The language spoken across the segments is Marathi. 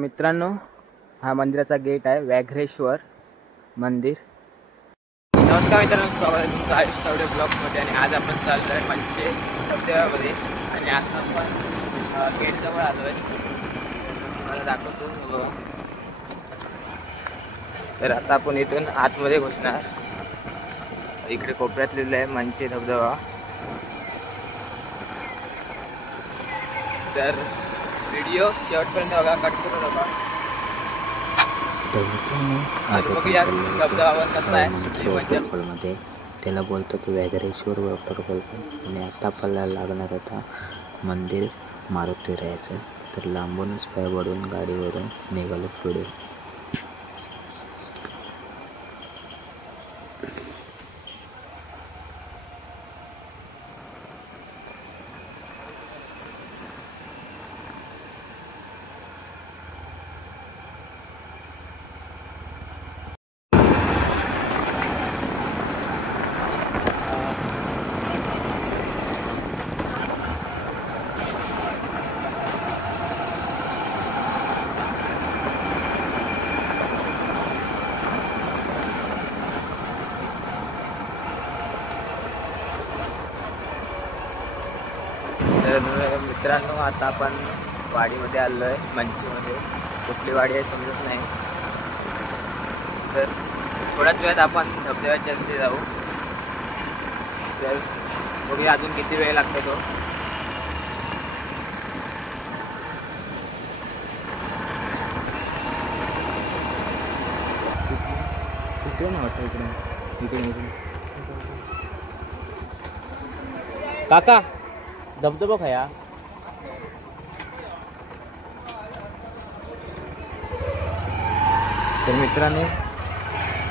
मित्रांनो, हा मंदिराचा गेट आहे, व्याघ्रेश्वर मंदिर। नमस्कार मित्रांनो, स्वागत आहे तुमचं आयुष तावडे ब्लॉगमध्ये। आणि आज आपण चाललो आहे म्हणजे धबधब्यामध्ये आणि आज आपण गेट जवळ आलो आहे। तुम्हाला दाखवतो। तर आता आपण इथून आतमध्ये घुसणार। इकडे कोपऱ्यात लिहिलं आहे मंचे धबधबा। तर व्हिडिओ शेवटपर्यंत बघा, कट करू नका। वॉटरफॉलमध्ये त्याला बोलतात व्याघ्रेश्वर वॉटरफॉल आणि आता आपल्याला लागणार होता मंदिर मारुती राहायचं। तर लांबूनच पाय वडून गाडीवरून निघालो पुढे। तर मित्रांनो, आता आपण वाडीमध्ये आलो आहे, मंचीमध्ये। कुठली वाडी आहे समजत नाही। तर थोड्याच वेळात आपण धबधब्याच्या तिथे जाऊ। तर बघूया अजून किती वेळ लागतो तो। काका धबधबा खाया। तर मित्रांनो,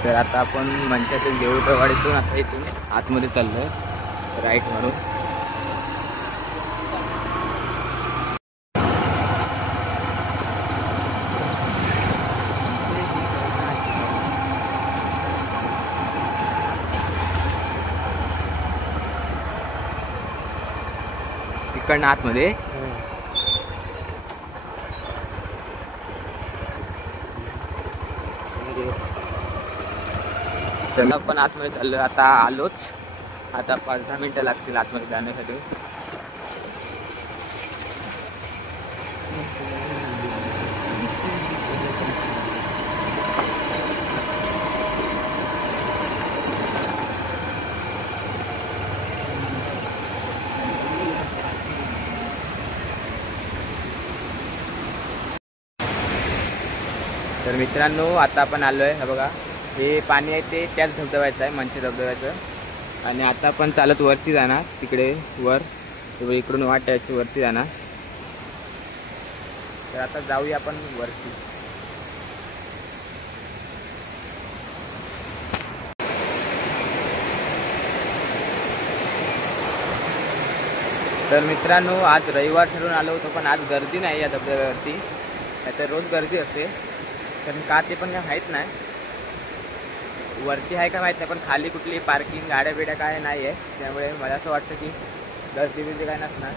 तर आता आपण मंचातील देऊळवाडीतून आता इथून आतमध्ये चाललोय, राईट मारून। इकडनं आतमध्ये तर आपण आतमध्ये चाललो। आता आलोच, आता 5-10 मिनिटं लागतील आतमध्ये जाण्यासाठी। तर मित्रांनो, आता आपण आलो आहे, हे बघा, हे पाणी आहे ते त्याच धबधब्याचं आहे, मंचे धबधब्याचं। आणि आता आपण चालत वरती जाणार, तिकडे वर इकडून वाट याची वरती जाणार। तर आता जाऊया आपण वरती। तर मित्रांनो, आज रविवार ठरवून आलो होतो, पण आज गर्दी नाही या धबधब्यावरती। तर रोज गर्दी असते, कारण का ते पण काय माहीत नाही। वरती आहे का माहीत नाही, पण खाली कुठली पार्किंग गाड्या बिड्या काय नाही आहे, त्यामुळे मला असं वाटतं की गर्दी बिर्दी काय नसणार।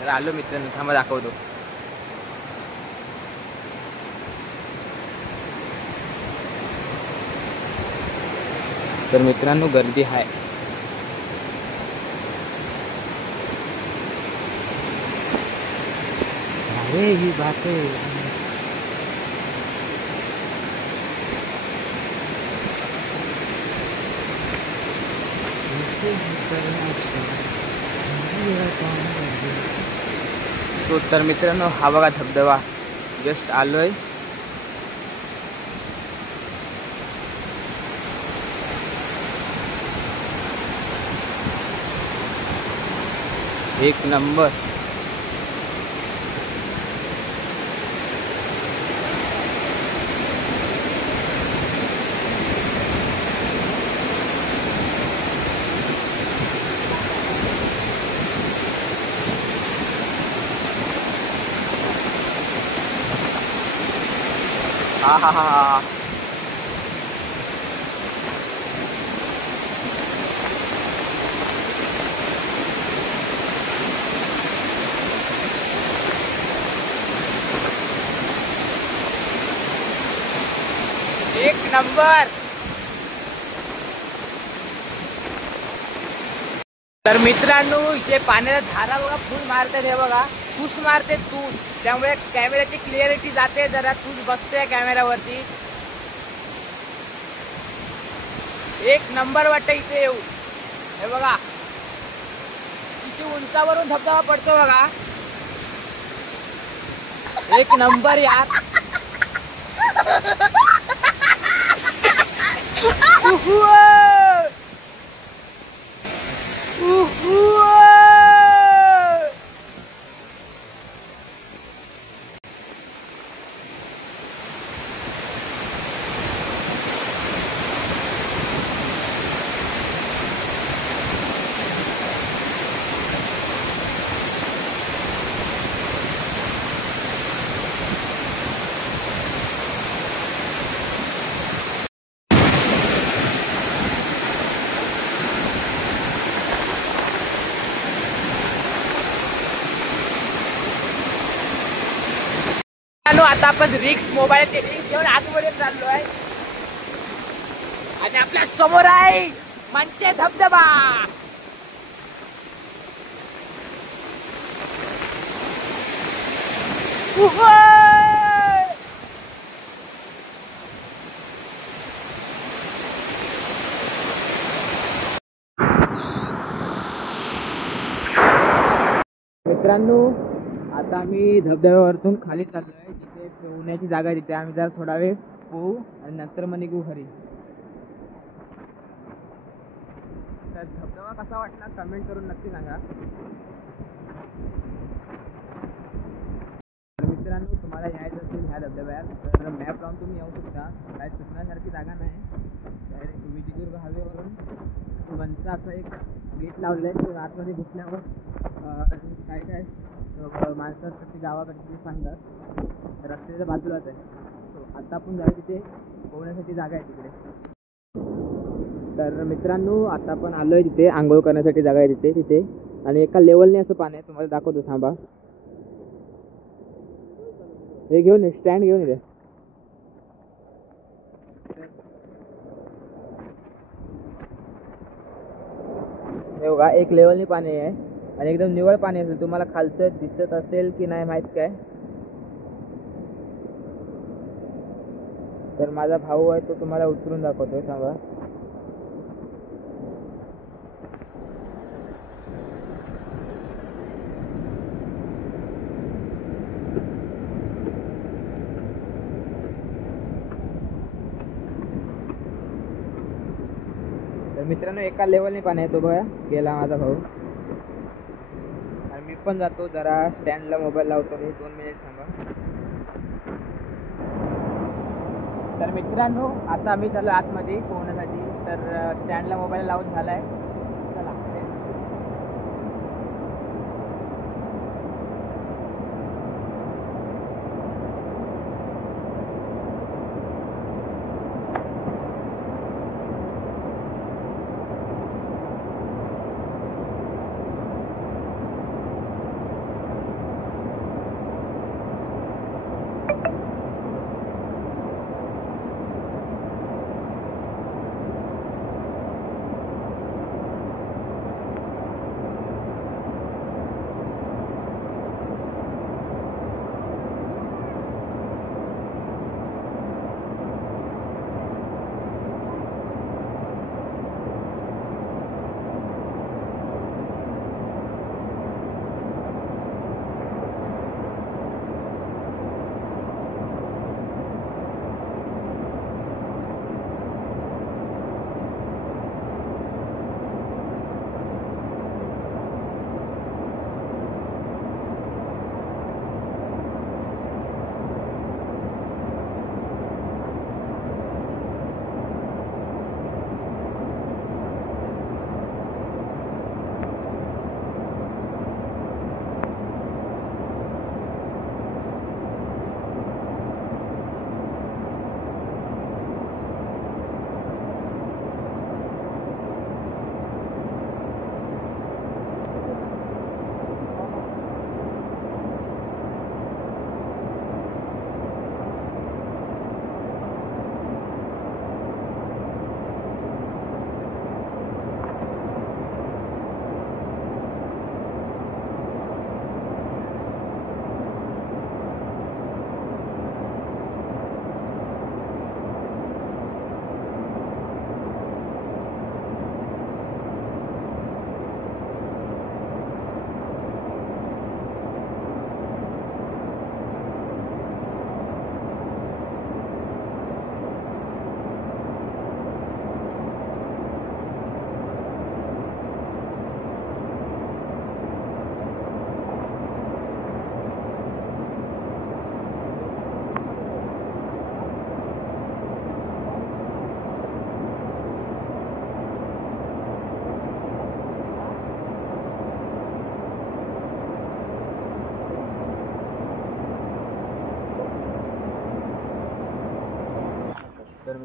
तर आलो मित्रांनो, थांबा दाखवतो। तर मित्रांनो, गर्दी आहे। सारे ही बातें सो तर मित्रांनो, हा बघा धबधबा, जस्ट आलोय। एक नंबर। हा हा हा एक नंबर. तर मित्रांनो इथे पाण्याचा धारा बघा फुल मारते हे बघा, तूस मारते तूस, त्यामुळे कॅमेऱ्याची क्लिअरिटी जाते, जरा तूस बसते कॅमेऱ्यावरती. एक नंबर वाटतं इथे येऊ. हे बघा किती उंचावरून धबधबा पडतो बघा, एक नंबर यार. आता आपण रिक्स मोबाईलचे रिक्स घेऊन आतमध्ये चाललो आहे आणि आपल्या समोर आहे मंचे धबधबा. मित्रांनो आता आम्ही धबधब्यावरतून खाली चाललोय, जिथे पोहण्याची जागा आहे, तिथे आम्ही जरा थोडा वेळ पोहू आणि नंतर मग निघू घरी. तर धबधबा कसा वाटला कमेंट करून नक्की सांगा. तर मित्रांनो तुम्हाला यायचं असेल ह्या धबधब्यात तर मॅप लावून तुम्ही येऊ शकता. काय चुकण्यासारखी जागा नाही, डायरेक्ट विजयदुर्ग हायवेवरून मंचा असं एक गेट लावलं आहे. तो आतमध्ये घुसल्यावर काय काय माणसासाठी गावाकडची सांगतात, रस्त्याच्या बाजूलाच आहे. आता आपण जाऊ तिथे पोहण्यासाठी जागा आहे तिकडे. तर मित्रांनो आता आपण आलोय तिथे, आंघोळ करण्यासाठी जागा आहे तिथे आणि एका लेवलने असं पाणी आहे, तुम्हाला दाखवतो थांबा. हे घेऊन ये, स्टँड घेऊन ये. हे बघा एक लेवलने पाणी आहे आणि एकदम निवळ पाणी असेल. तुम्हाला खालचं दिसत असेल की नाही माहित काय. तर माझा भाऊ आहे तो तुम्हाला उतरून दाखवतोय, सांगा. तर मित्रांनो एका लेवलने पाणी आहे, तो बघा गेला माझा भाऊ. आणि मी पण जातो जरा स्टँडला मोबाईल लावतो, 2 मिनिट थांबा. तर मित्रांनो आता आम्ही चाललो आतमध्ये पोहण्यासाठी. तर स्टँडला मोबाईल लावून झालाय, चला.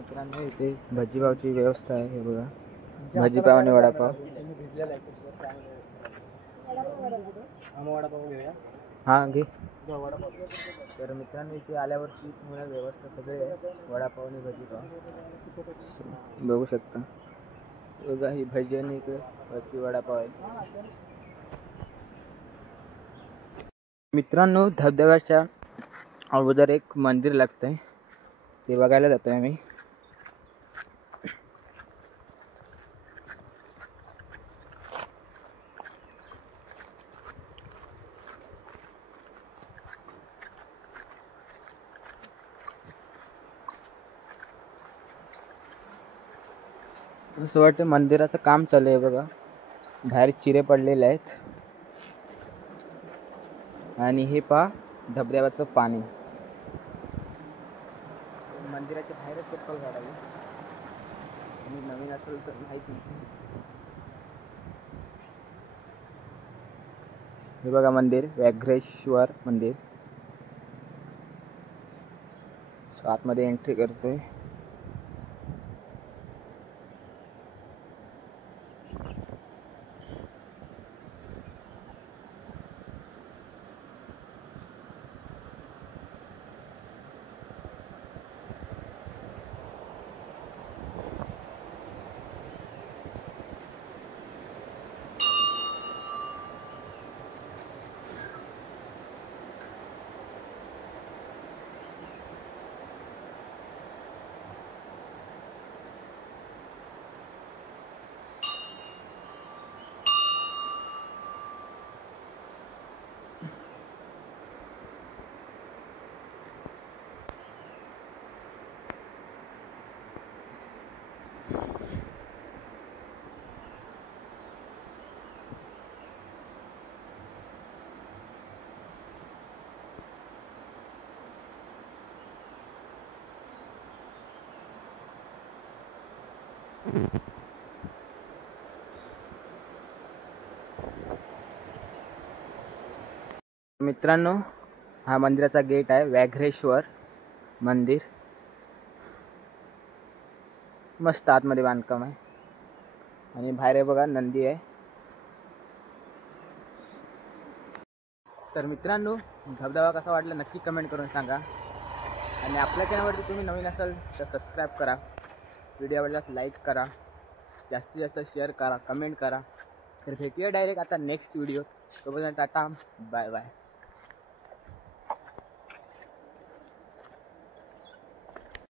मित्रांनो इथे भजीपावची व्यवस्था आहे. हे बघा, भजीपाव आणि वडापाव. हां घे. तर मित्रांनो इथे आल्यावरती तुम्हाला व्यवस्था सगळी आहे. वडापाव आणि भजीपाव बघू शकता. बघा ही भजी आणि इकडे वरती वडापाव आहे. मित्रांनो धबधब्याच्या अगोदर एक मंदिर लागतंय, ते बघायला जातोय आम्ही. असं वाटतं मंदिराचं काम चालू आहे बघा. बाहेर चिरे पडलेले आहेत आणि हे पहा धबधब्याचं पाणी. मंदिराच्या बाहेरच चप्पल काढावी आणि नवीन असेल तर माहिती. हे बघा मंदिर, व्याघ्रेश्वर मंदिर. आतमध्ये एंट्री करतोय. मित्रांनो हा मंदिराचा गेट आहे, व्याघ्रेश्वर मंदिर. मस्त आतमध्ये बांधकाम आहे आणि बाहेर आहे बघा नंदी आहे. तर मित्रांनो धबधबा कसा वाटला नक्की कमेंट करून सांगा. आणि आपल्या चॅनलवरती तुम्ही नवीन असाल तर सबस्क्राईब करा. व्हिडिओ आवडल्यास लाईक करा, जास्तीत जास्त शेअर करा, कमेंट करा. तर भेटूया डायरेक्ट आता नेक्स्ट व्हिडिओ. तोपर्यंत टाटा, बाय बाय.